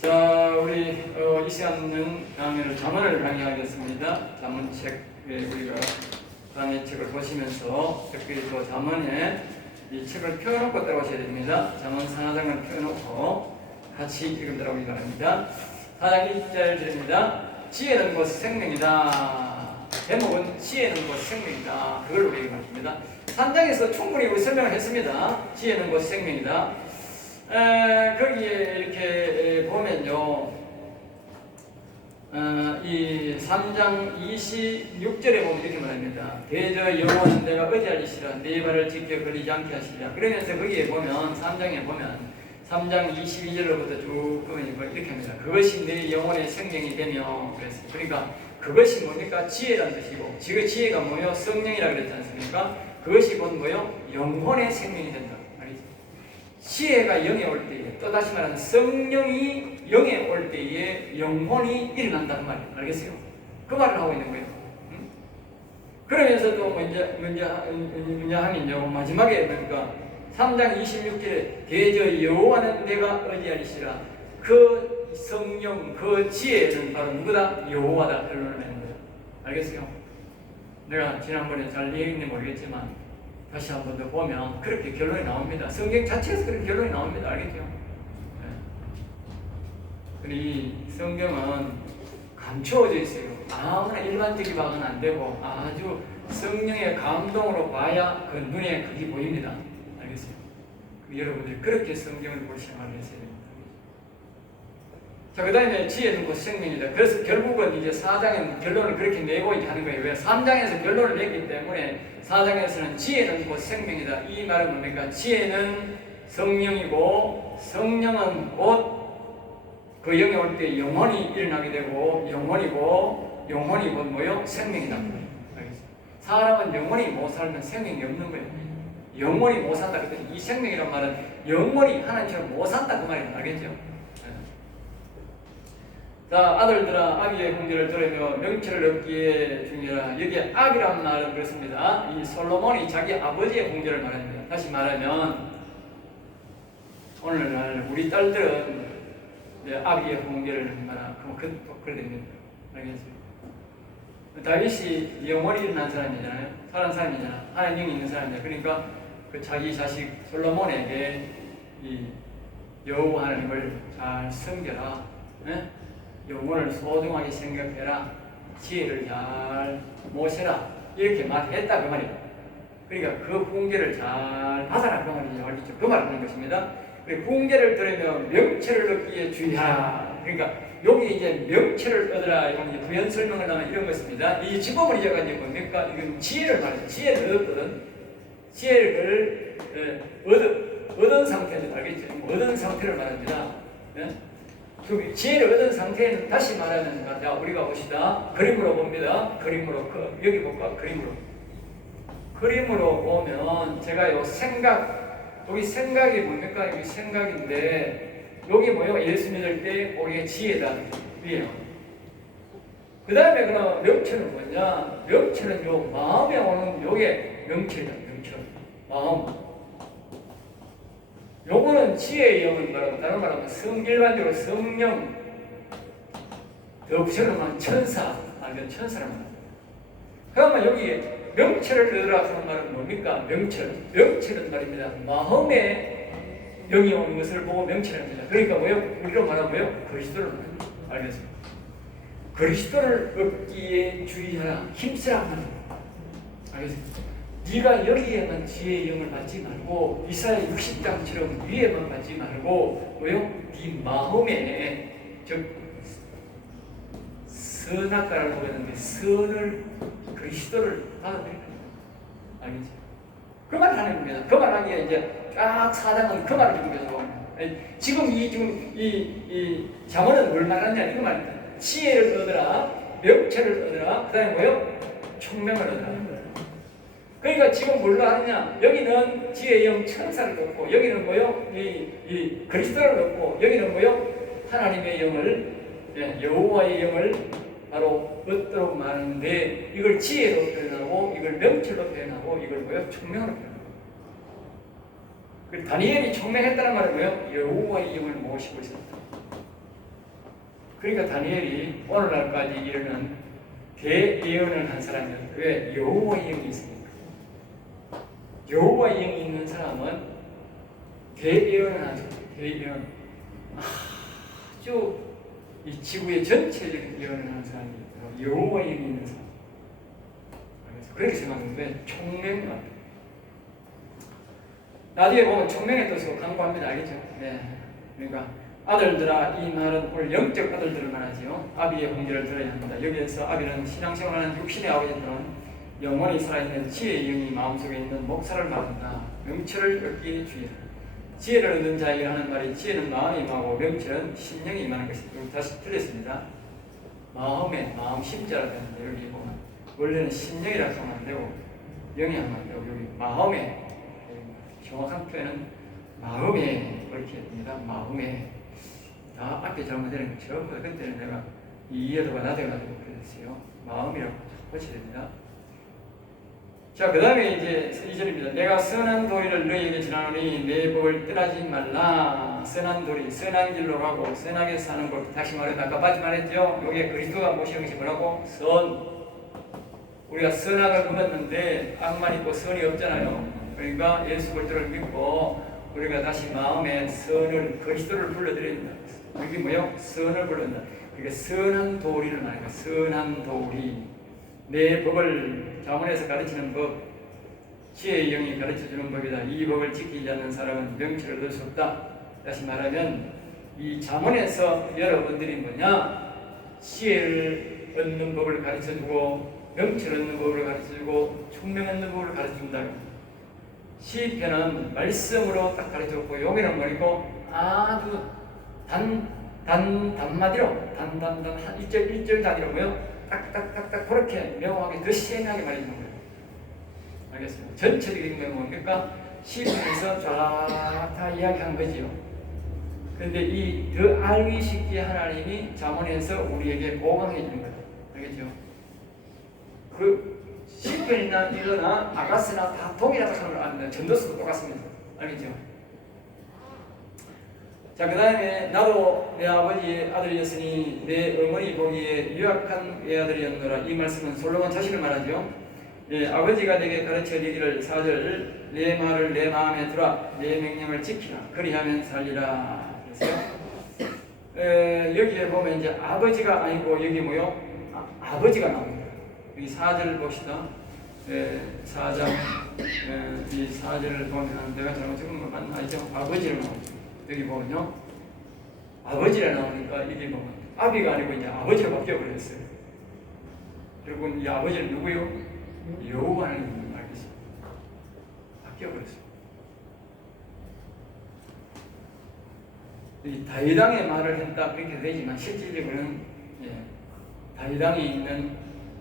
자, 우리 이 시간은 강의를 잠언을 강의하겠습니다. 잠언책 우리가 다음에 책을 보시면서 특별히 또 잠언에 이 책을 펴놓고 따라오셔야 됩니다. 잠언 4장을 펴놓고 같이 읽으시기 바랍니다. 4장 1절 드립니다. 지혜는 곧 생명이다. 제목은 지혜는 곧 생명이다. 그걸 우리에게 말합니다. 3장에서 충분히 우리 설명을 했습니다. 지혜는 곧 생명이다. 거기에 이렇게 보면요, 이 3장 26절에 보면 이렇게 말합니다. 대저 여호와는 내가 의지할지라 네 발을 지켜 걸리지 않게 하시리라. 그러면서 거기에 보면 3장에 보면 3장 22절로부터 쭉 보면 이렇게 합니다. 그것이 네 영혼의 생명이 되며 그랬어요. 그러니까 그것이 뭡니까? 지혜라는 뜻이고, 지혜가 뭐요? 성령이라 그랬지 않습니까? 그것이 곧 뭐요? 영혼의 생명이 된다. 지혜가 영에 올 때에, 또 다시 말하면 성령이 영에 올 때에 영혼이 일어난다는 말이에요. 알겠어요? 그 말을 하고 있는 거예요. 그러면서도 문제 하면요, 마지막에 그러니까 3장 26절에 대저 여호와는 내가 의지하리시라. 그 성령, 그 지혜는 바로 누구다? 여호와다. 결론을 내는 거예요. 알겠어요? 내가 지난번에 잘 얘기했는지 모르겠지만 다시 한 번 더 보면 그렇게 결론이 나옵니다. 성경 자체에서 그런 결론이 나옵니다. 알겠죠? 네. 이 성경은 감추어져 있어요. 아무나 일반적인 방은 안 되고 아주 성령의 감동으로 봐야 그 눈에 그게 보입니다. 알겠어요? 여러분들이 그렇게 성경을 볼 생각을 했어야 됩니다. 자, 그 다음에 지혜는 곧 생명이다. 그래서 결국은 이제 4장은 결론을 그렇게 내고 하는 거예요. 왜? 3장에서 결론을 냈기 때문에 4장에서는 지혜는 곧 생명이다. 이 말은 뭡니까? 지혜는 성령이고 성령은 곧 그 영에 올 때 영혼이 일어나게 되고 영혼이 곧 뭐요? 생명이다. 알겠어요? 사람은 영혼이 못 살면 생명이 없는 거예요. 영혼이 못 산다. 이 생명이란 말은 영혼이 하나님처럼 못 산다 그 말이에요. 알겠죠? 자, 아들들아 아비의 훈계를 들으며 명철을 얻기에 중요하라. 여기에 아비란 말은 그렇습니다. 이 솔로몬이 자기 아버지의 훈계를 말합니다. 다시 말하면 오늘날 우리 딸들은 아비의 훈계를 말하면 그래 됩니다. 알겠어요? 다윗이 영원히 일어난 사람이잖아요. 살아난 사람이잖아. 하나님 영이 있는 사람이잖아. 그러니까 그 자기 자식 솔로몬에게 이 여호와 하나님을 잘 섬겨라. 네? 영혼을 소중하게 생각해라. 지혜를 잘 모셔라. 이렇게 말했다 그 말이에요. 그러니까 그 훈계를 잘 받아라 그 말이죠. 알겠죠? 그 말을 하는 것입니다. 그리고 훈계를 들으면 명철을 얻기에 주의하라. 그러니까 여기 이제 명철을 얻으라 이런 이제 부연 설명을 하면 이런 것입니다. 이 지법을 이어가지고 뭡니까? 이건 지혜를 말해요. 지혜를 얻었거든. 지혜를 얻은 상태는 알겠죠? 얻은 상태를 말합니다. 네? 지혜를 얻은 상태는 다시 말하면 자, 우리가 봅시다. 그림으로 봅니다. 그림으로 여기 볼까? 그림으로 보면 제가 요 생각, 여기 생각이 뭡니까? 여기 생각인데 여기 뭐요? 예수 믿을 때 우리의 지혜다. 위에요. 그 다음에 그럼 명철은 뭐냐? 명철은 요 마음에 오는 요게 명철이다. 명철. 마음. 요거는 지혜의 영을 말하고, 다른 말하면 일반적으로 성령, 덕처럼 천사, 아니면 천사라는 말입니다. 그러면 여기 명철을 얻으라 하는 말은 뭡니까? 명철은 말입니다. 마음에 영이 오는 것을 보고 명철합니다. 그러니까 뭐요? 우리로 말하면 뭐요? 그리스도를 말합니다. 알겠습니다. 그리스도를 얻기에 주의하라, 힘쓰라 합니다. 알겠습니다. 네가 여기에만 지혜의 영을 받지 말고 이사야 60장처럼 위에만 받지 말고 뭐요? 네 마음에 즉 선악과를 보였는데 선을 그리스도를 받아들이는 거예요. 알겠죠? 그 말을 하는 겁니다. 그 말하기에 이제 쫙 4장은 그 말을 주기 위해서 지금 이 잠언은 뭘 말하느냐 이거 말입니다. 지혜를 얻으라, 명철을 얻으라, 그 다음에 뭐요? 총명을 얻으라. 그러니까 지금 뭘로 하느냐? 여기는 지혜의 영 천사를 얻고, 여기는 뭐요? 이 그리스도를 얻고, 여기는 뭐요? 하나님의 영을, 여호와의 영을 바로 얻도록 말하는데, 이걸 지혜로 표현하고, 이걸 명철로 표현하고, 이걸 뭐요? 총명으로 표현하고. 다니엘이 총명했다는 말은 뭐요? 여호와의 영을 모시고 있었다. 그러니까 다니엘이 오늘날까지 이르는 대예언을 한 사람은 왜? 여호와의 영이 있으니까. 여호와의 영이 있는 사람은 대예언을 하죠. 대예언. 아주 이 지구의 전체적인 예언을 하는 사람이 여호와의 영이 있는 사람. 그래서 그렇게 생각하는데 총명 같아요. 나중에 보면 총명의 뜻으로 강구합니다. 알겠죠? 네. 그러니까 아들들아, 이 말은 오늘 영적 아들들을 말하지요. 아비의 훈계를 들어야 합니다. 여기에서 아비는 신앙생활하는 육신의 아버지들은 영원히 살아있는 지혜의 영이 마음속에 있는 목사를 말한다. 명철을 얻기에 주의하라. 지혜를 얻는 자에게 하는 말이 지혜는 마음이 임하고 명철은 심령이 임하는 것입니다. 여기 다시 틀렸습니다. 마음에 마음 심자라고 하는데 여기 보면 원래는 심령이라고 하면 안 되고 영이 하면 안 되고 여기 마음에, 정확한 표현은 마음에 그렇게 됩니다. 마음에. 다 앞에 잘못되는 거 전부 다 그때는 내가 이해도가 낮아가지고 그랬어요. 마음이라고 고쳐야 됩니다. 자, 그 다음에 이제 2절입니다. 내가 선한 도리를 너희에게 전하노니 내 법을 떠나지 말라. 선한 도리, 선한 길로 가고 선하게 사는 것. 다시 말해서 아까 마치 말했죠. 여기에 그리스도가 모시는 것이 뭐라고? 선. 우리가 선악을 품었는데 악만 있고 선이 없잖아요. 그러니까 예수 그리스도를 믿고 우리가 다시 마음에 선을, 그리스도를 불러들여야 된다. 이게 뭐요? 선을 불러낸다. 그러니까 선한 도리를 말해요. 선한 도리. 내 법을 자문에서 가르치는 법, 지혜의 영이 가르쳐주는 법이다. 이 법을 지키지 않는 사람은 명철을 얻을 수 없다. 다시 말하면 이 자문에서 여러분들이 뭐냐? 지혜를 얻는 법을 가르쳐주고 명철을 얻는 법을 가르쳐주고 총명 얻는 법을 가르쳐준다. 시편은 말씀으로 딱 가르쳐줬고 여기는 뭐이고 아주 단마디로 한 일절 단위로 뭐요? 딱딱딱딱 그렇게 명확하게 더 세밀하게 말해주는 거예요. 알겠습니다. 전체적인 건 뭡니까? 시편에서 쫙 다 이야기한 거지요. 그런데 이 더 알기 쉽게 하나님이 자문해서 우리에게 보강해 주는 거예요. 알겠죠? 그 시편이나 이거나 아가스나 다 동일하다고 하는 걸 압니다. 전도서도 똑같습니다. 알겠죠? 자, 그 다음에 나도 내 아버지의 아들이었으니 내 어머니 보기에 유약한 외아들이었노라. 이 말씀은 솔로몬 자신을 말하죠. 예, 아버지가 내게 가르쳐 주기를 4절 내 말을 내 마음에 두라 내 명령을 지키라 그리하면 살리라. 그래서 여기에 보면 이제 아버지가 아니고 여기 뭐요? 아버지가 나옵니다. 여기 4절 봅시다. 4장 이 4절을 보면 내가 잘못 적은 거 맞나죠? 아버지를 나옵니다. 여기 보면요, 아버지라 나오니까 이게 보면 아비가 아니고 이제 아버지로 바뀌어버렸어요. 여러분, 이 아버지는 누구요? 여호와 하나님을 알겠습니다. 바뀌어버렸어요. 이 다윗왕의 말을 했다 그렇게 되지만 실질적으로는 다윗왕이 있는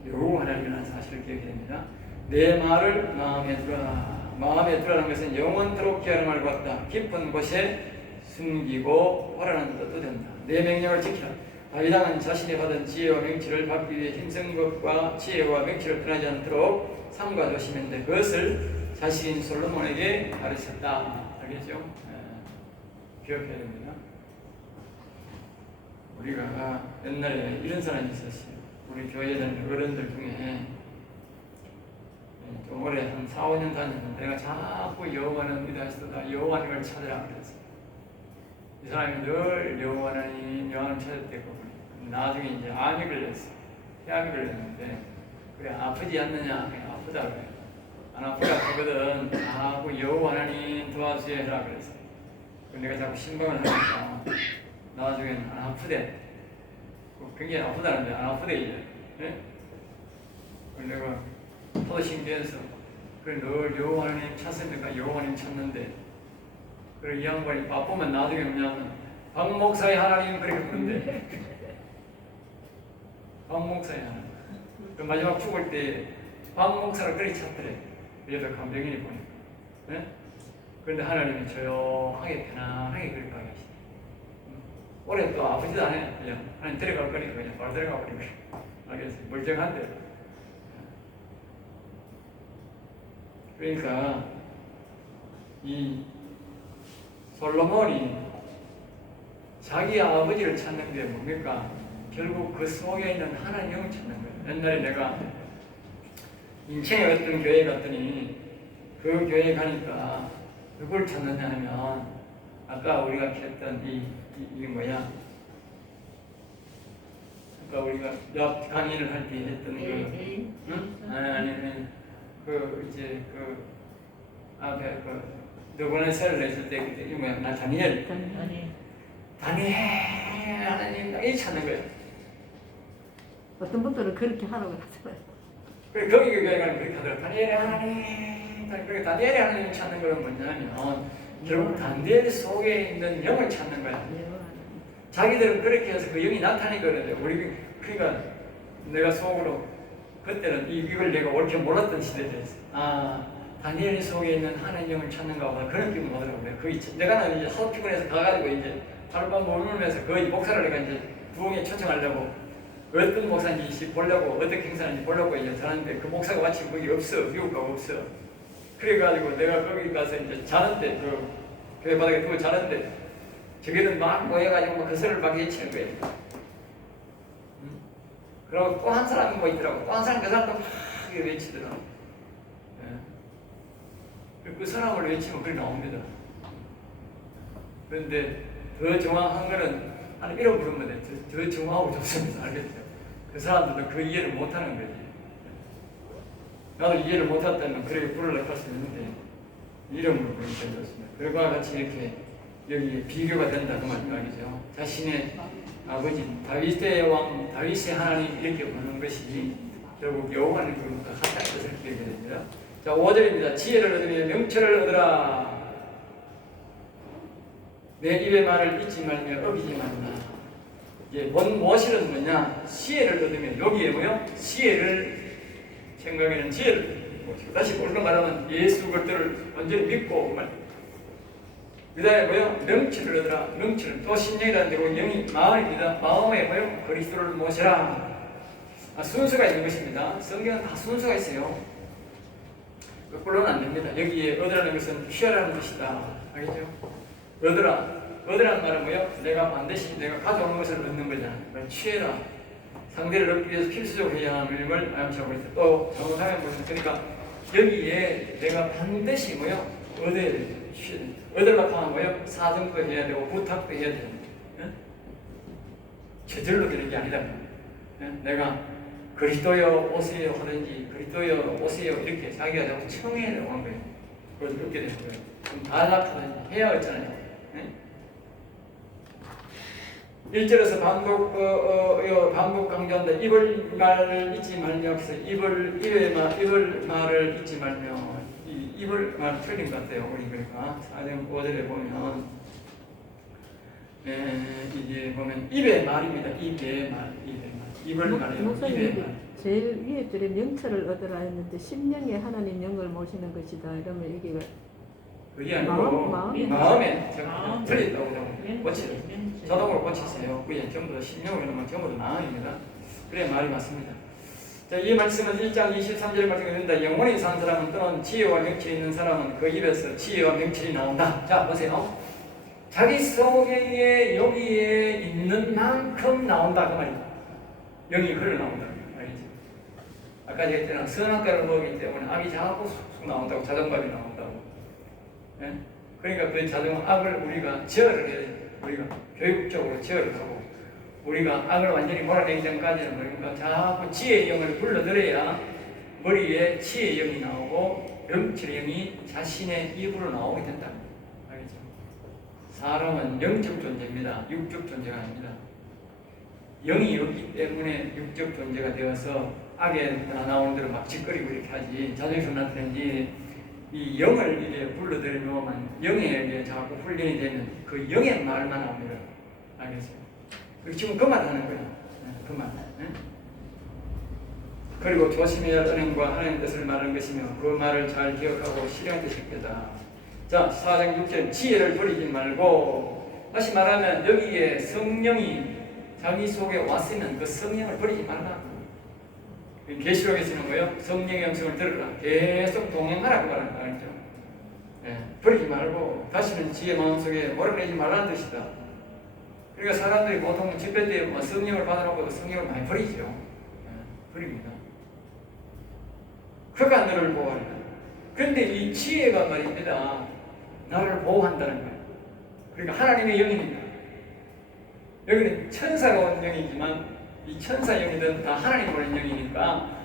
여호와 하나님이라는 사실을 기억해야 됩니다. 내 말을 마음에 두라. 마음에 두라는 것은 영원토록 기하는 말과 같다. 깊은 곳에 숨기고 오라는 뜻도 된다. 내 명령을 지키라. 다윗왕은 자신이 받은 지혜와 명철을 받기 위해 힘쓴 것과 지혜와 명철을 떠나지 않도록 삼가 조심했는데 그것을 자신인 솔로몬에게 가르쳤다. 알겠죠? 기억해야 됩니다. 우리가 옛날에 이런 사람이 있었어요. 우리 교회에 다니는 어른들 중에 좀 오래 한 4, 5년 다녔는데 내가 자꾸 여호와는 위대하시도다 여호와님을 찾으라 그랬어요. 이 사람이 늘 여호와는 찾았대고 나중에 이제 암이 걸렸어. 폐암이 걸렸는데 그래 아프지 않느냐? 그냥 아프다 그래. 안 아프다 하거든. 자꾸 여호와 하나님 도와주세요 해라 그랬어. 내가 자꾸 신방을 하니까 나중에는 안 아프대. 굉장히 아프다는데 안 아프대 이제. 네? 내가 더 신기해서 그래 늘 여호와 하나님 찾으니까 여호와 하나님 찾는데 그래 이 양반이 바쁘면 나중에 뭐냐면 박 목사의 하나님 그렇게 부른대. 박 목사의 하나님. 그 마지막 죽을 때 박 목사를 그렇게 찾더래. 옆에 간병인이 보니까. 네? 그런데 하나님이 조용하게 편안하게 그렇게 가게 하시네. 오래 또 아프지도 않아요. 그냥 하나님 데려갈 거니까 그냥 바로 데려가 버리고. 알겠어요. 멀쩡한데. 그러니까 이 솔로몬이 자기 아버지를 찾는 게 뭡니까? 결국 그 속에 있는 하나님 영을 찾는 거예요. 옛날에 내가 인천에 어떤 교회 갔더니 그 교회에 가니까 누굴 찾느냐 하면 아까 우리가 했던 이 뭐야? 아까 우리가 옆 강의를 할 때 했던 그 응? 아니 그 이제 그 앞에 그 너번에 세를 냈을 때 그때 이 뭐야? 나 다니엘 하나님 이 찾는 거예요. 어떤 분들은 그렇게 하라고 하더라고요. 그래 거기 교회 가면 그렇게 하더라고요. 다니엘의 하나님. 그래 다니엘의 하나님 찾는 거는 뭐냐면 결국 다니엘 속에 있는 영을 찾는 거야. 자기들은 그렇게 해서 그 영이 나타내거든요. 우리 그러니까 내가 속으로 그때는 이걸 내가 옳게 몰랐던 시대였어. 아 다니엘 속에 있는 하나님 영을 찾는가 보다 그런 기분 오더라고요. 내가 이제 하도 피곤해서 가가지고 이제 하룻밤 머물면서 거의 목사를 내가 이제 부흥에 초청하려고 어떤 목사인지 보려고 어떻게 행사하는지 보려고 이제 자는데 그 목사가 마침 거기 없어. 미국 가고 없어. 그래가지고 내가 거기 가서 이제 자는데 그 교회 바닥에 두고 자는데 저기는 막 모여가지고 막 그설을 막 외치는 거예요. 그리고 또 한 사람이 뭐 있더라고. 또 한 사람 그 사람도 막 외치더라고. 그 사람을 외치면 그게 나옵니다. 그런데 더 정확한 거는 하나님 이름 부르면 돼. 더 정확하고 좋습니다. 알겠죠? 그 사람들도 그 이해를 못하는 거지. 나도 이해를 못했다면 그렇게 부르려고 할 수 있는데 이름을 부르면 좋습니다. 그와 같이 이렇게 여기 비교가 된다 그 말이죠. 자신의 아버지 다윗의 왕 다윗의 하나님 이렇게 보는 것이 결국 여호와는 그것과 같다는 것을 기억해야 됩니다. 자 5절입니다. 지혜를 얻으며 명철을 얻으라. 내 입의 말을 잊지 말며 어기지 말라. 이제 무엇이든 뭐냐? 지혜를 얻으면 여기에 뭐요? 지혜를 생각에는 지혜를 다시 뭘로 말하면 예수 그리스도를 완전히 믿고 그 다음에 뭐요? 명철을 얻으라. 명철 또 신령이라는 데고 영이 마음입니다. 마음에 뭐요? 그리스도를 모시라. 순서가 있는 것입니다. 성경은 다 순서가 있어요. 거꾸로는 안 됩니다. 여기에 얻으라는 것은 취하라는 것이다. 알겠죠? 얻으라는 말은 뭐예요? 내가 반드시 내가 가져오는 것을 얻는 거잖아요. 취해라. 상대를 얻기 위해서 필수적으로 해야 하는 걸 암시하고 있어요. 또 잘못하면 무슨 그러니까 여기에 내가 반드시 뭐예요? 얻어야 돼요. 얻으려고 하면 뭐예요? 사정도 해야 되고 부탁도 해야 돼요. 저절로 되는 게 아니다. 내가 그리스도여 오세요 하든지 그리스도여 오세요 이렇게 자기가 자꾸 청해내고 하는 거예요. 그걸 얻게 되는 거예요. 좀 단락하든지 해야 했잖아요. 1절에서 반복 강조한다. 입을 말을 잊지 말며 입을 말을 잊지 말며 입을 말 틀린 것 같아요. 우리 그러니까 4절 5절에 보면 이제 보면 입의 말입니다. 입의 말. 입을 말해요. 입의 말. 제일 위에 줄에 명철을 얻으라 했는데 심령에 하나님 영을 모시는 것이다. 이러면 이게 그게 아니고 마음에 틀렸다고 고치세요. 자동으로 고치세요. 그게 전부 다 심령을 넣으면 전부 다 마음입니다. 그래 말이 맞습니다. 자, 이 말씀은 1장 23절 말씀에 된다. 영원히 산 사람은 또는 지혜와 명철이 있는 사람은 그 입에서 지혜와 명철이 나온다. 자 보세요. 자기 속에 여기에 있는 만큼 나온다 그 말이에요. 영이 흘러나온다. 알겠지? 아까 얘기했잖아. 선악과를 먹기 때문에 악이 자꾸 쑥쑥 나온다고. 자정밥이 나온다고. 예? 그러니까 그 자정 악을 우리가 제어를 해야 돼요. 우리가 교육적으로 제어를 하고 우리가 악을 완전히 몰아내기 전까지는 그러니까 자꾸 지혜의 영을 불러들여야 머리에 지혜의 영이 나오고 명철의 영이 자신의 입으로 나오게 된다. 알겠죠? 사람은 영적 존재입니다. 육적 존재가 아닙니다. 영이 없기 때문에 육적 존재가 되어서 악에 나오는 대로 막 짓거리고 이렇게 하지. 자존심 나타내지. 이 영을 이제 불러들이면 영에 자꾸 훈련이 되면 그 영의 말만 나옵니다. 알겠어요? 지금 그만 하는 거야. 그만. 그리고 조심해야 할 은행과 하나님의 뜻을 말하는 것이며 그 말을 잘 기억하고 실행할 것일 거다. 자, 4장 6절 지혜를 버리지 말고 다시 말하면 여기에 성령이 자기 속에 왔으면 그 성령을 버리지 말라. 계시록에 쓰는 거예요. 성령의 음성을 들으라. 계속 동행하라고 말하는 거 알죠? 버리지 말고 다시는 지혜 마음속에 몰아내지 말라는 뜻이다. 그러니까 사람들이 보통 집회 때 뭐 성령을 받아놓고도 성령을 많이 버리죠. 버립니다. 그가 너를 보호한다. 그런데 이 지혜가 말입니다. 나를 보호한다는 거예요. 그러니까 하나님의 영입니다. 여기는 천사가 온 영이지만 이 천사 영이든 다 하나님 보낸 영이니까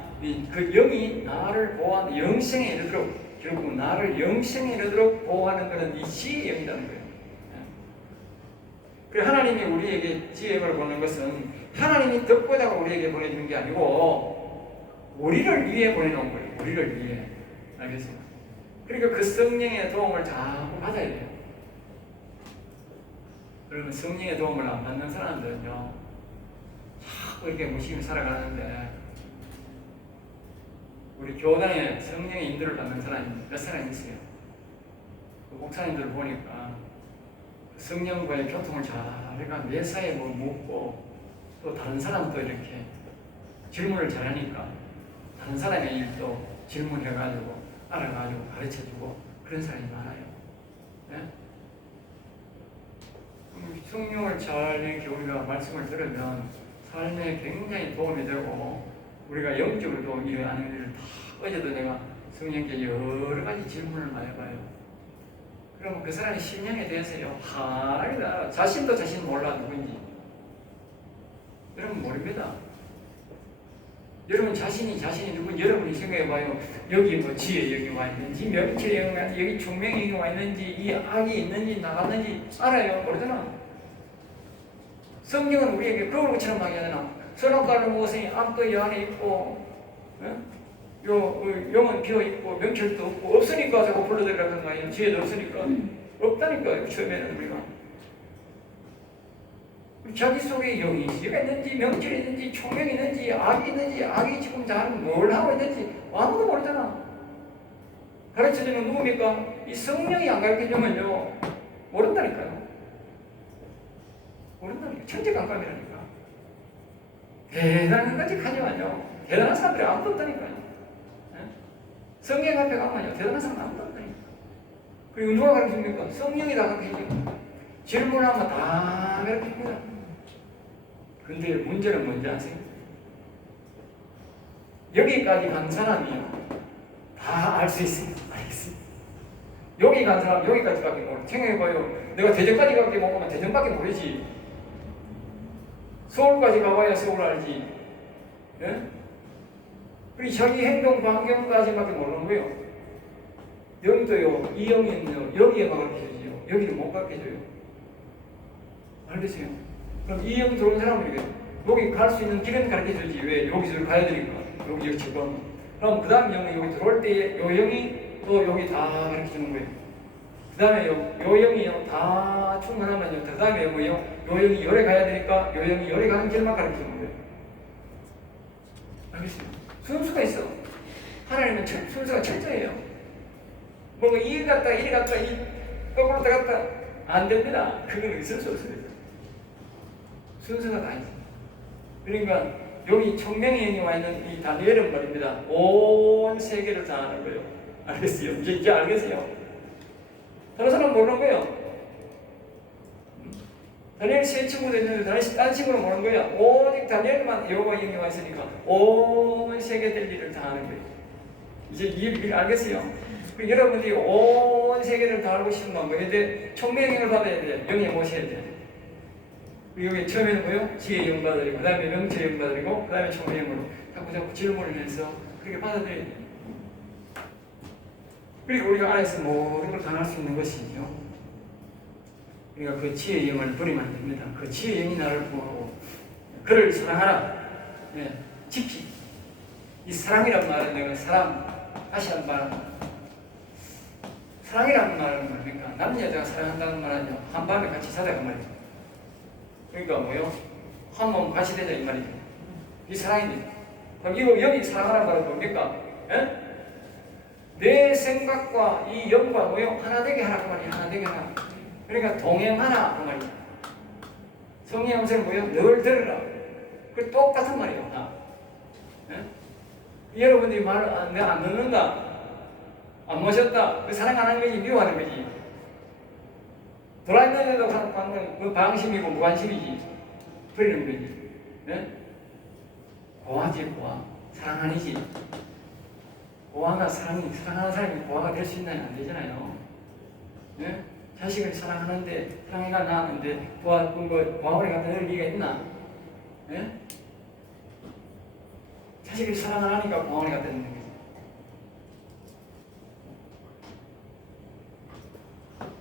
그 영이 나를 보호하는 영생에 이르도록 결국 나를 영생에 이르도록 보호하는 것은 이 지혜의 영이라는 거예요. 그래서 하나님이 우리에게 지혜를 보는 것은 하나님이 덕보다가 우리에게 보내주는 게 아니고 우리를 위해 보내놓은 거예요. 우리를 위해. 알겠습니까? 그러니까 그 성령의 도움을 자꾸 받아야 돼요. 그러면 성령의 도움을 안 받는 사람들은요, 자꾸 이렇게 무심히 살아가는데, 우리 교단에 성령의 인도를 받는 사람이 몇 사람 있어요. 그 목사님들 보니까 성령과의 교통을 잘 해가 매사에 뭐 묻고 또 다른 사람도 이렇게 질문을 잘하니까 다른 사람의 일도 질문해가지고 알아가지고 가르쳐주고 그런 사람이 많아요. 네? 성령을 잘 이렇게 우리가 말씀을 들으면 삶에 굉장히 도움이 되고 우리가 영적으로도 일하는 일을 다 어제도 내가 성령께 여러 가지 질문을 많이 해봐요. 그러면 그 사람의 신령에 대해서요 하나도 자신도 자신 몰라 누군지. 여러분 모릅니다. 여러분 자신이 누군지 여러분이 생각해봐요. 여기 뭐 지혜 여기 와 있는지 명철 여기 총명이 여기 와 있는지 이 악이 있는지 나갔는지 알아요? 모르잖아. 성령은 우리에게 그걸 것처럼 하잖아. 선악과를 먹었으니 암도 이 안에 있고 영은 비어있고 명철도 없고 없으니까 자꾸 불러들이라고 하는 거 아니에요. 지혜도 없으니까 없다니까요. 처음에는 우리가 자기 속에 영이 있는지 명철이 있는지 총명이 있는지 악이 있는지 악이 지금 자는 뭘 하고 있는지 아무도 모르잖아. 가르쳐주는 누굽니까? 이 성령이 안 가르쳐주면요 모른다니까요. 모른다니까. 천재감감이라니까. 대단한 것까지 가져와요. 대단한 사람들이 아무도 없다니까요. 성령 앞에 가면요 대단한 사람 아무도 없다니까. 그리고 누가 가르칩니까? 성령이 다 가르쳐줍니다. 질문하면 다 가르칩니다. 근데 문제는 뭔지 아세요? 여기까지 간 사람이요 다 알 수 있습니다. 알겠습니다. 여기 간 사람 여기까지밖에 모르. 생각해봐요. 내가 대전까지 가게 먹으면 대전밖에 모르지. 서울까지 가봐야 서울 알지. 예? 그리고 자기 행동 반경까지밖에 모르는 거예요. 영도요, 이 영은요, 여기에만 가르쳐주지요. 여기는 못 가르쳐줘요. 알겠어요? 그럼 이 영 들어온 사람은 여기 갈 수 있는 길은 가르쳐주지. 왜? 여기서 가야 되니까. 여기 지금. 그럼 그 다음 영이 여기 들어올 때, 요 영이 또 여기 다 가르쳐주는 거예요. 그 다음에 요 영이요, 다 충분하면요. 그 다음에 뭐요? 요 영이 열에 가야 되니까, 요 영이 열에 가는 길만 가르쳐주는 거예요. 알겠어요? 순수가 있어. 하나님은 순수가 철저해요. 뭔가 이 갔다 이리 갔다 이 거꾸로 갔다 안 됩니다. 그거는 있을 수 없어요. 순서가 다 있어요. 그러니까 여기 청명의 영이 와 있는 이 다니엘은 말입니다. 온 세계를 다 아는 거예요. 알겠어요? 이제 알겠어요? 다른 사람 모르는 거예요. 다니엘 세 친구도 있는데 딴 친구는 모르는 거예요. 오직 다니엘만 여호와 영이 와 있으니까 온 세계들 일을 다 아는 거예요. 이제 이 알겠어요? 여러분들이 온 세계를 다 알고 싶으면 뭐 해야 돼? 청명의 영을 받아야 돼. 영에 모셔야 돼. 여기 처음에는 뭐요? 지혜의 영 받아들이고, 그 다음에 명철의 영 받아들이고, 그 다음에 총의 영으로 자꾸 질문을 해서 그렇게 받아들여야 돼. 그리고 우리가 안에서 모든 걸 당할 수 있는 것이죠. 그러니까 그 지혜의 영을 버리면 안 됩니다. 그 지혜의 영이 나를 보호하고 그를 사랑하라. 네, 깊이. 이 사랑이란 말은 내가 다시 한 번 사랑이라는 말은 뭡니까? 남녀 여자가 사랑한다는 말은요 한밤에 같이 자자고 말이죠. 그러니까 뭐요? 한 몸 같이 되자 이 말이죠. 이 사랑입니다. 그럼 이거 여기 사랑하라는 말은 뭡니까? 예? 내 생각과 이 영과 뭐요? 하나 되게 하라 그 말이에요. 하나 되게 하라. 그러니까 동행하라 그 말이에요. 성령 음성은 뭐요? 늘 들으라. 그 똑같은 말이에요. 하나. 예? 여러분들이 말을 내가 안 듣는다. 안 모셨다. 그 사랑 안 하는 거지, 미워하는 거지. 돌아있는데도 방금 그 방심이고 무관심이지. 버리는 거지. 예? 고아지, 고아. 사랑 아니지. 고아가 사랑하는 사람이 고아가 될 수 있나요? 안 되잖아요. 예? 자식을 사랑하는데, 사랑이가 낳았는데, 고아원에 갖다 넣을 리가 있나? 예? 자식을 사랑 안 하니까 고아원에 갖다 넣는 거지.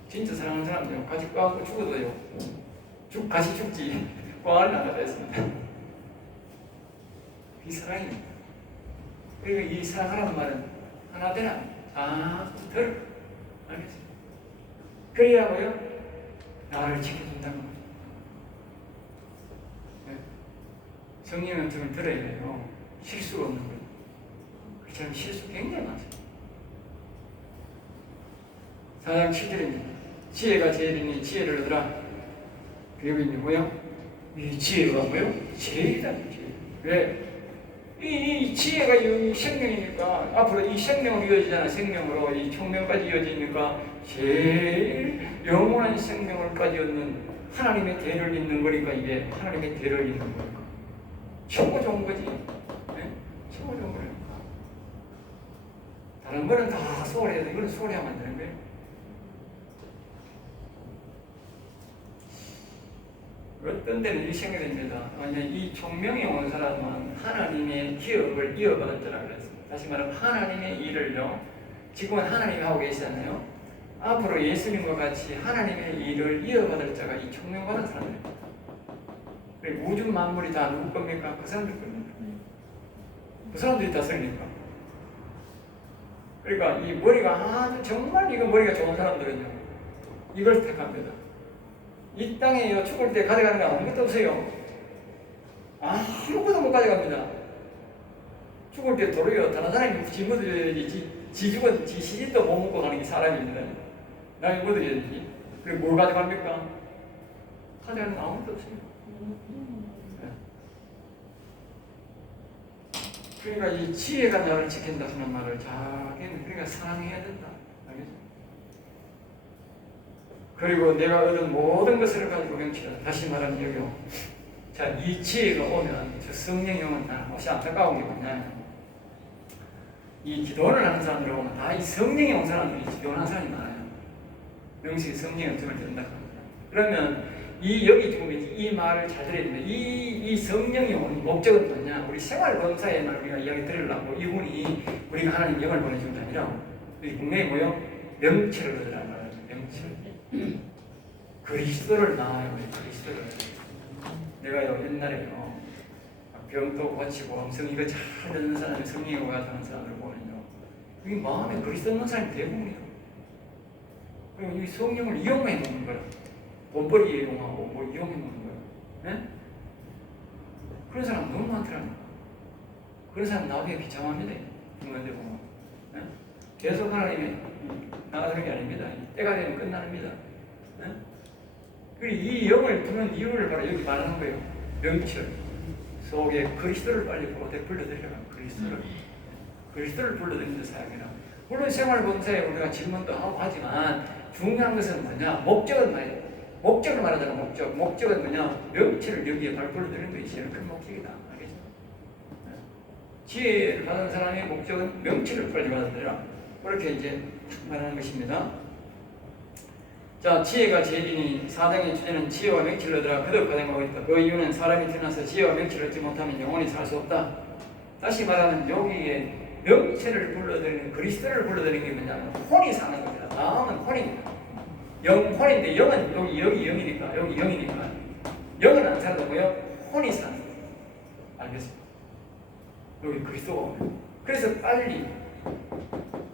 진짜 사랑하는 사람들은 같이 꽉 죽어도요. 같이 죽지. 고아원에 갖다 했습니다. 이 사랑입니다. 그리고 이 사랑하라는 말은 하나 되나? 들어. 알겠습니다. 그래야고요, 나를 지켜준다는 거죠. 네. 성령의 음성을 들어야 해요. 실수가 없는 거예요. 그렇지 않으면 실수 굉장히 많습니다. 4장 7절입니다. 지혜가 제일이니 지혜를 얻으라. 여기 있는 뭐요? 이 지혜가 뭐요? 제일이다. 왜? 이 지혜가 이 생명이니까 앞으로 이 생명으로 이어지잖아. 생명으로 이 총명까지 이어지니까 제일 영원한 생명을까지 얻는 하나님의 대를 잇는 거니까 이게 하나님의 대를 잇는 거니까 최고 좋은 거지. 네? 최고 좋은 거예요. 다른 거는 다 소홀해야 돼. 이거는 소홀해야만 안 되는 거예요. 어떤 데는 이렇게 생각됩니다. 이 총명에 온 사람은 하나님의 기업을 이어받을 줄 알았습니다. 다시 말하면 하나님의 일을요, 지금은 하나님이 하고 계시잖아요. 앞으로 예수님과 같이 하나님의 일을 이어받을 자가 이 총명받은 사람들입니다. 그리고 우주 만물이 다 누구 겁니까? 그 사람들 겁니다. 그 사람들이 다 쓰니까. 그러니까 이 머리가 정말 이거 머리가 좋은 사람들은요, 이걸 택합니다. 이 땅에 죽을 때 가져가는 거 아무것도 없어요. 아무것도 못 가져갑니다. 죽을 때 도로요, 다른 사람이 지 묻어야지. 지 죽은 지 시집도 못 먹고 가는 게 사람입니다. 남이 묻어야지. 그리고 뭘 가져갑니까? 가져가는 거 아무것도 없어요. 네. 그러니까 이 지혜가 나를 지킨다 하는 말을 자기는 그러니까 사랑해야 된다. 알겠죠? 그리고 내가 얻은 모든 것을 가지고 명치라. 다시 말하면 여기요. 자, 이 지혜가 오면 저 성령이 오면 나는 혹시 안타까운 게 뭐냐. 이 기도를 하는 사람들 오면 다 이 성령이 온 사람들이 기도를 하는 사람이 많아요. 명식이 성령의 음성을 듣는다 합니다. 그러면 여기 지금 이 말을 잘 들어야 됩니다. 이 성령이 온 목적은 뭐냐. 우리 생활 범사의 말 우리가 이야기 들으려고 이분이 우리가 하나님 영을 보내준 게 아니라 우리 분명히 뭐요? 명체를 얻으라는 말이에요. 명체. 그리스도를 낳아요. 그리스도를. 내가요 옛날에요 병도 고치고 음성 이거 잘 듣는 사람이 성령이 와서 하는 사람들 보면요, 이 마음에 그리스도 없는 사람이 대부분이에요. 그리고 이 성령을 이용해 놓는 거예요. 돈벌이에 이용하고 뭐 이용해 놓는 거예요. 네? 그런 사람 너무 많더라고요. 그런 사람 나중에 비참합니다. 중간에 보면. 네? 계속 하나님이 나가는 게 아닙니다. 때가 되면 끝납니다. 네? 그리고 이 영을 부는 이유를 바로 여기 말하는 거예요. 명철 속에 그리스도를 빨리 불러들이라. 그리스도를 불러들이는 데 사용이라. 물론 생활범사에 우리가 질문도 하고 하지만 중요한 것은 뭐냐? 목적은 말이에요. 목적을 말하자면 목적은 뭐냐? 명철을 여기에 바로 불러들이는 것이 제일 큰 목적이다. 알겠죠? 지혜를 받은 사람의 목적은 명철을 빨리 받아들이라. 그렇게 이제 말하는 것입니다. 자, 지혜가 제일이니 4장의 주제는 지혜와 명철을 얻으라. 거듭하다고 있다. 그 이유는 사람이 태어나서 지혜와 명철을 얻지 못하면 영원히 살 수 없다. 다시 말하면 여기에 명철을 불러들이는 그리스도를 불러들이는 게 뭐냐면 혼이 사는 겁니다. 마음은 혼입니다. 영혼인데 영은 여기 영이니까 여기 영이니까 영은 안 살아도 뭐요? 혼이 사는 거예요. 알겠습니다. 여기 그리스도가 오면 그래서 빨리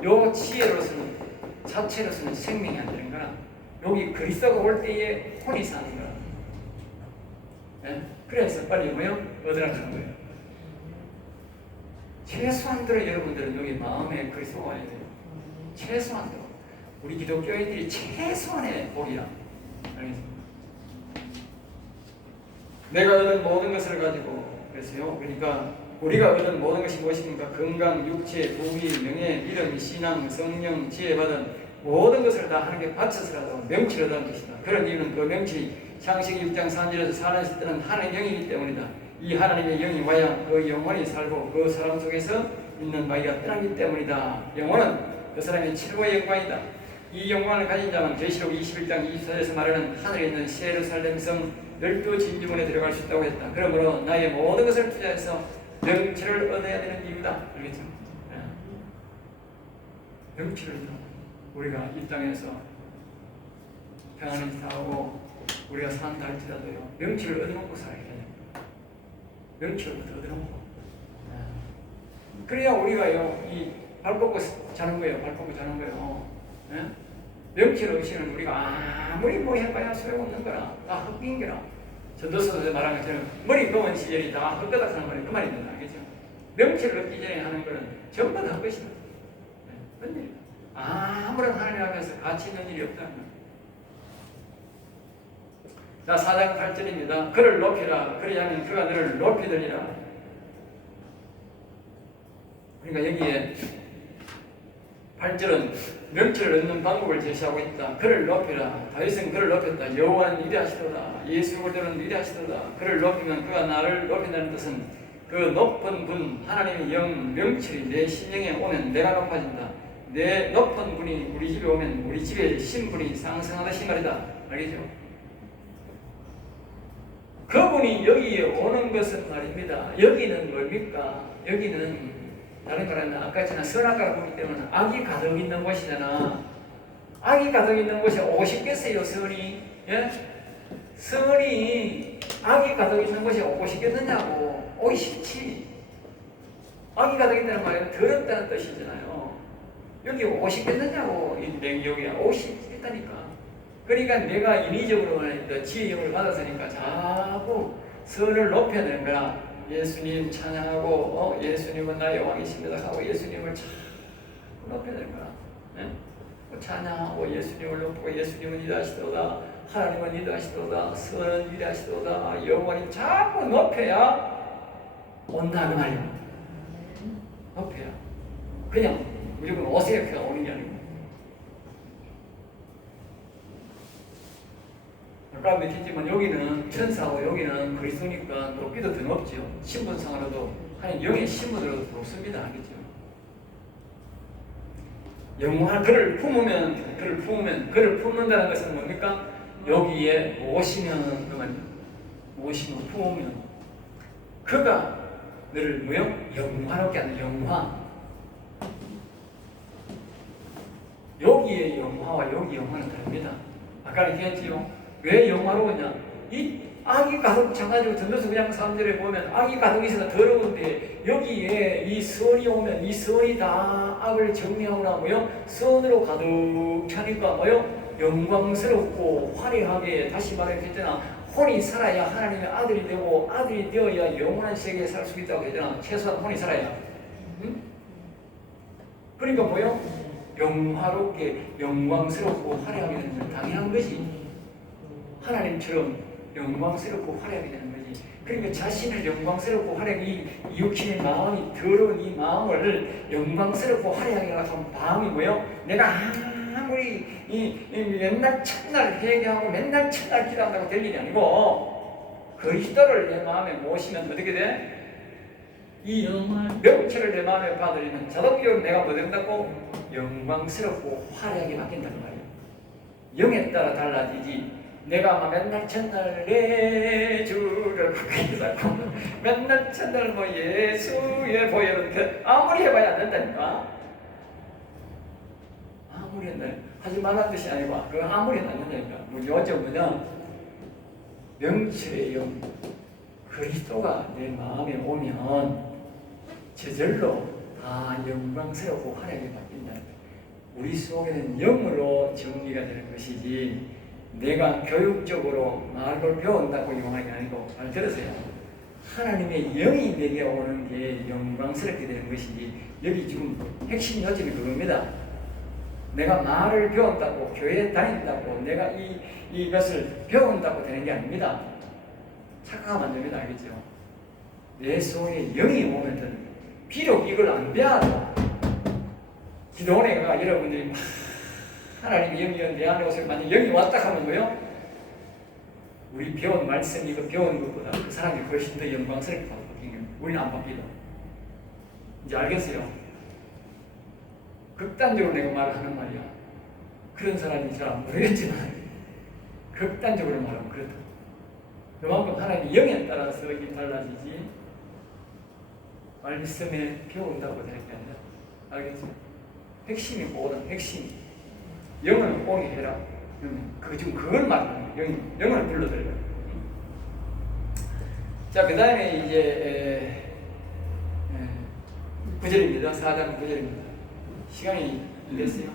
요 지혜로서는 자체로서는 생명이 안 되는 거라. 여기 그리스도가 올 때에 혼이 사는 거야. 네? 그래서 빨리 뭐요? 얻으라는 거예요. 최소한도로 여러분들은 여기 마음에 그리스도가 와야 돼요. 최소한도로. 우리 기독교인들이 최소한의 복이야. 알겠습니다. 내가 얻은 모든 것을 가지고 그랬어요. 그러니까 우리가 얻은 모든 것이 무엇입니까? 건강, 육체, 부귀, 명예, 믿음, 신앙, 성령, 지혜받은 모든 것을 다 하나님께 바쳐서라도 명치를 얻은 것이다. 그런 이유는 그 명치 창세기 6장 3절에서 살아있을 때는 하나님의 영이기 때문이다. 이 하나님의 영이 와야 그 영혼이 살고 그 사람 속에서 있는 마귀가 떠나기 때문이다. 영혼은 그 사람의 최고의 영광이다. 이 영광을 가진 자는 계시록 21장 24절에서 말하는 하늘에 있는 새 예루살렘 성 12진주문에 들어갈 수 있다고 했다. 그러므로 나의 모든 것을 투자해서 명치를 얻어야 되는 이유다. 알겠죠? 명치를 우리가 이 땅에서 평안을 사하고 우리가 산다 할지라도요, 명치를 얻어먹고 살아야 돼요. 명치를 얻어먹고. 그래야 우리가요, 이 발 뻗고 자는 거예요. 발 뻗고 자는 거예요. 명치를 없이는 우리가 아무리 뭐 해봐야 소용없는 거라. 다 헛긴 거라. 전도서에서 말한 것처럼 머리 검은 시절이 다 헛거닥 하는 말이 그 말입니다. 알겠죠? 명치를 얻기 전에 하는 거는 전부 다 헛것이다. 헛일이다. 아무런 하나님 앞에서 가치 있는 일이 없다는 거예요. 자, 4장 8절입니다. 그를 높이라. 그리하면 그가 너를 높이더니라. 그러니까 여기에 8절은 명치를 얻는 방법을 제시하고 있다. 그를 높이라. 다윗은 그를 높였다. 여호와는 위대하시도다. 예수 그리스도는 위대하시도다. 그를 높이면 그가 나를 높인다는 뜻은 그 높은 분 하나님의 영 명치를 내 심령에 오면 내가 높아진다. 내 높은 분이 우리 집에 오면 우리 집에 신분이 상승하듯이 말이다. 알겠죠? 그분이 여기에 오는 것은 말입니다. 여기는 뭡니까? 여기는 다른 말하면 아까 전에 선악과를 보기 때문에 악이 가득 있는 곳이잖아. 악이 가득 있는 곳에 오시겠어요, 선이? 예? 선이 악이 가득 있는 곳에 오고 싶겠느냐고. 오기 싫지. 악이 가득 있다는 말은 더럽다는 뜻이잖아요. 여기 오고 싶겠느냐고. 여기 오고 싶겠다니까. 그러니까 내가 인위적으로 지혜형을 받았으니까 자꾸 선을 높여야 되는 거야. 예수님 찬양하고 예수님은 나의 왕이십니다 하고 예수님을 자꾸 높여야 되는 거야. 네? 찬양하고 예수님을 높이고 예수님은 위대하시도다. 하나님은 위대하시도다. 선은 위대하시도다. 영원히 자꾸 높여야 온다 그 말이야. 높여야. 그냥 무조건 오세요 그냥 오는 게 아니고. 아까 맺혔지만 여기는 천사고 여기는 그리스도니까 높이도 더 높죠. 신분상으로도 하나님 영의 신분으로도 높습니다. 알겠죠? 영원한 그를 품는다는 것은 뭡니까? 여기에 모시면 그 말이에요. 모시면 품으면 그가 너를 뭐요? 영화롭게 하는 영화. 여기의 영화와 여기 영화는 다릅니다. 아까 얘기했지요. 왜 영화로우냐? 이 악이 가득 차가지고 전도서 그냥 3절에 보면 악이 가득 있어서 더러운데 여기에 이 선이 오면 이 선이 다 악을 정리하고 나고요. 선으로 가득 차니까 뭐요? 영광스럽고 화려하게 다시 말했잖아. 혼이 살아야 하나님의 아들이 되고 아들이 되어야 영원한 세계에 살 수 있다고 했잖아. 최소한 혼이 살아야. 응? 그러니까 뭐요? 영화롭게 영광스럽고 화려하게 되는 건 당연한 거지. 하나님처럼 영광스럽고 화려하게 되는 거지. 그러니까 자신을 영광스럽고 화려하게 이 육신의 마음이 더러운 이 마음을 영광스럽고 화려하게 하는 마음이 뭐요? 내가 아무리 맨날 첫날 회개하고 맨날 첫날 기도한다고 될 일이 아니고 그리스도를 내 마음에 모시면 어떻게 돼? 이 명체를 내 마음에 받으려면 자동적으로 내가 뭐 된다고? 영광스럽고 화려하게 바뀐다는 말이에요. 영에 따라 달라지지. 내가 맨날 첫날 내 주를 가까이 잡고 맨날 첫날 뭐 예수의 보혈을 아무리 해봐야 안 된다니까. 아무리 했네. 하지 말라는 뜻이 아니고 그 아무리 안 된다니까. 요즘 뭐냐? 명철의 영 그리스도가 내 마음에 오면 저절로 다 영광스럽고 화려하게 바뀐다. 우리 속에는 영으로 정리가 되는 것이지 내가 교육적으로 말을 배운다고 이용하는 게 아니고 잘 들으세요. 하나님의 영이 내게 오는 게 영광스럽게 되는 것이지 여기 지금 핵심 요점이 그겁니다. 내가 말을 배운다고 교회에 다닌다고 내가 이것을 배운다고 되는 게 아닙니다. 착각하면 안 됩니다. 알겠죠? 내 속에 영이 오면 비록 이걸 안 배워도 기도원에 가 여러분들이 막 하나님의 영이 내 안에 오셔서 만약 영이 왔다 하면 뭐요? 우리 배운 말씀 이거 배운 것보다 그 사람이 훨씬 더 영광스럽게 바뀌는 거예요. 우리는 안 바뀌다. 이제 알겠어요? 극단적으로 내가 말을 하는 말이야. 그런 사람이 잘 안 모르겠지만 극단적으로 말하면 그렇다. 그만큼 하나님의 영에 따라서 이게 달라지지 말씀에 배운다고 되는 게 아니라 알겠죠? 핵심이 뭐든 핵심 영을 오게 해라. 지금 그걸 말하는 거예요. 영을 불러들여요. 자, 그 다음에 이제 9절입니다. 4장 9절입니다. 시간이 됐어요.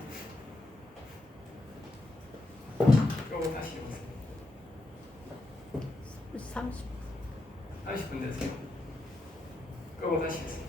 끄고 다시 오세요. 30. 30분 됐어요. 끄고 다시 했어요.